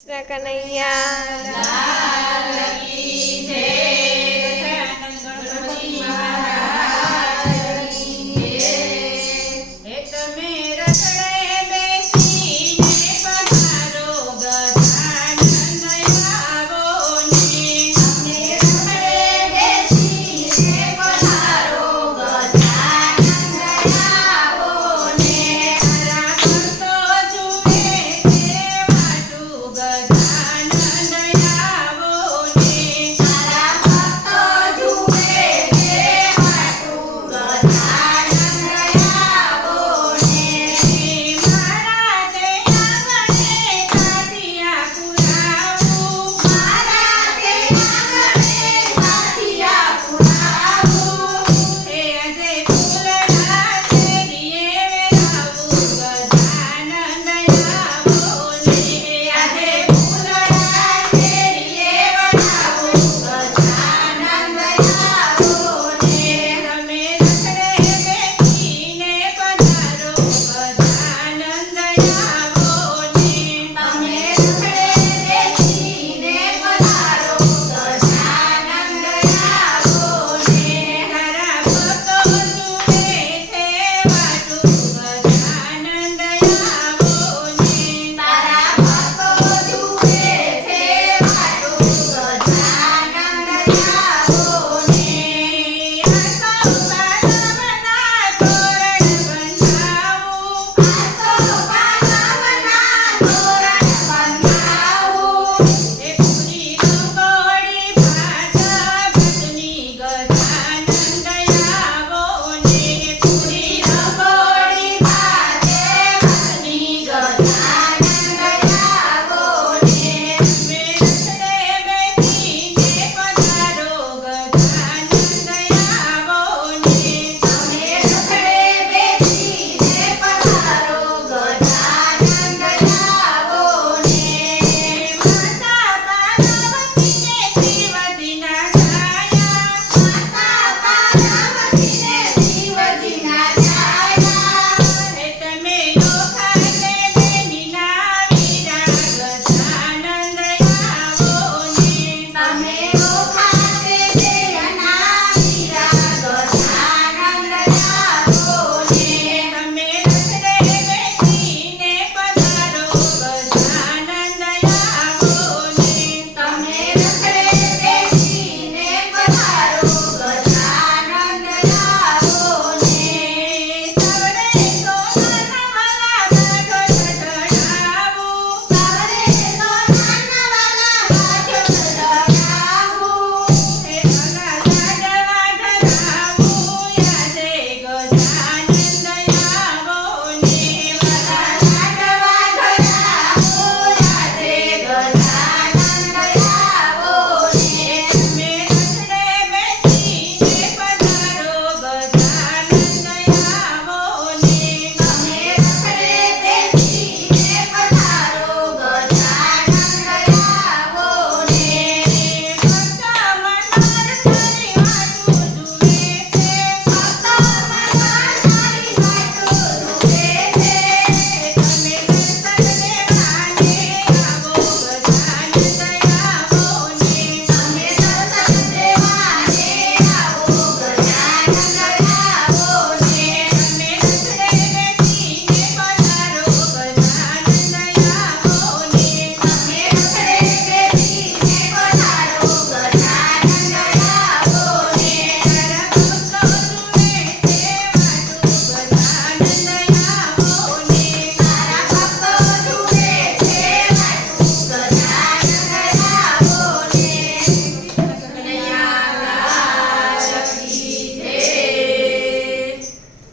Krishna Kanaiya.